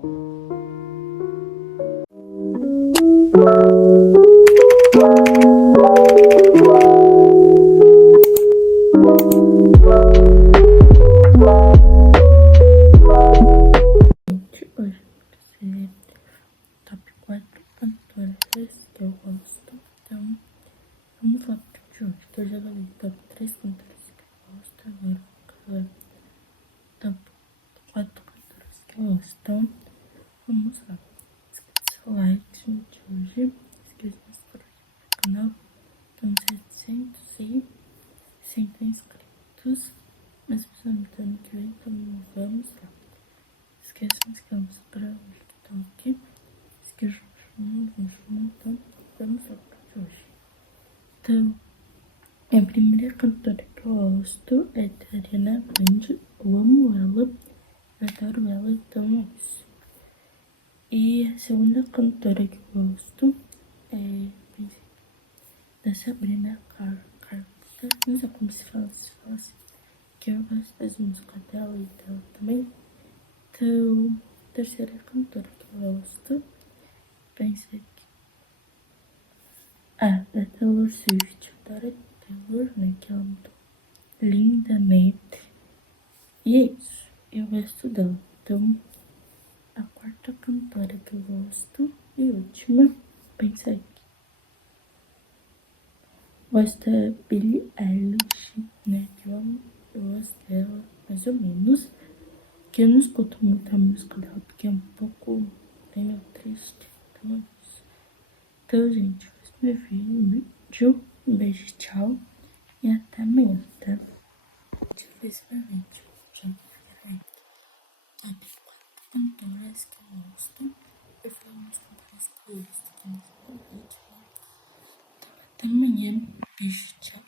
Top 4 cantoras que eu gosto. Então, vamos lá pro de hoje. Então, eu já falei top 3 cantoras que eu gosto. Agora eu vou falar top 4 cantoras que eu gosto. Então, vamos lá. Esquece o like, gente, hoje. Esquece de se inscrever no canal. Estamos 760 inscritos. Mas precisamos do ano que vem, então vamos lá. Esqueçam que vamos para hoje que estão aqui. Esqueçam então vamos lá para hoje. Então, a primeira cantora que eu gosto é a Ariana Grande. Eu amo ela, eu adoro ela, então é isso. E a segunda cantora que eu gosto é da Sabrina Carpenter. Não sei como se fala assim. Que eu gosto das músicas dela e dela também. Então, a terceira cantora que eu gosto, pensei aqui. Da Taylor Swift. Eu adoro a Taylor, né? Que ela é muito lindamente. E é isso. Eu gosto dela. Então, a quarta cantora que eu gosto e última, pensei aqui. Gosto da Billie Eilish, né? Que eu gosto dela, mais ou menos. Que eu não escuto muito a música dela, porque é um pouco meio triste. Então é isso. Então, gente, esse meu vídeo. Um beijo, tchau. E até amanhã, tá? Deixa eu ver se meu vídeo já vai. Tá, tem 4 cantoras que eu gosto. Eu falei umas cantoras que eu gosto aqui nesse vídeo, né? Então, até amanhã. Beijo, tchau.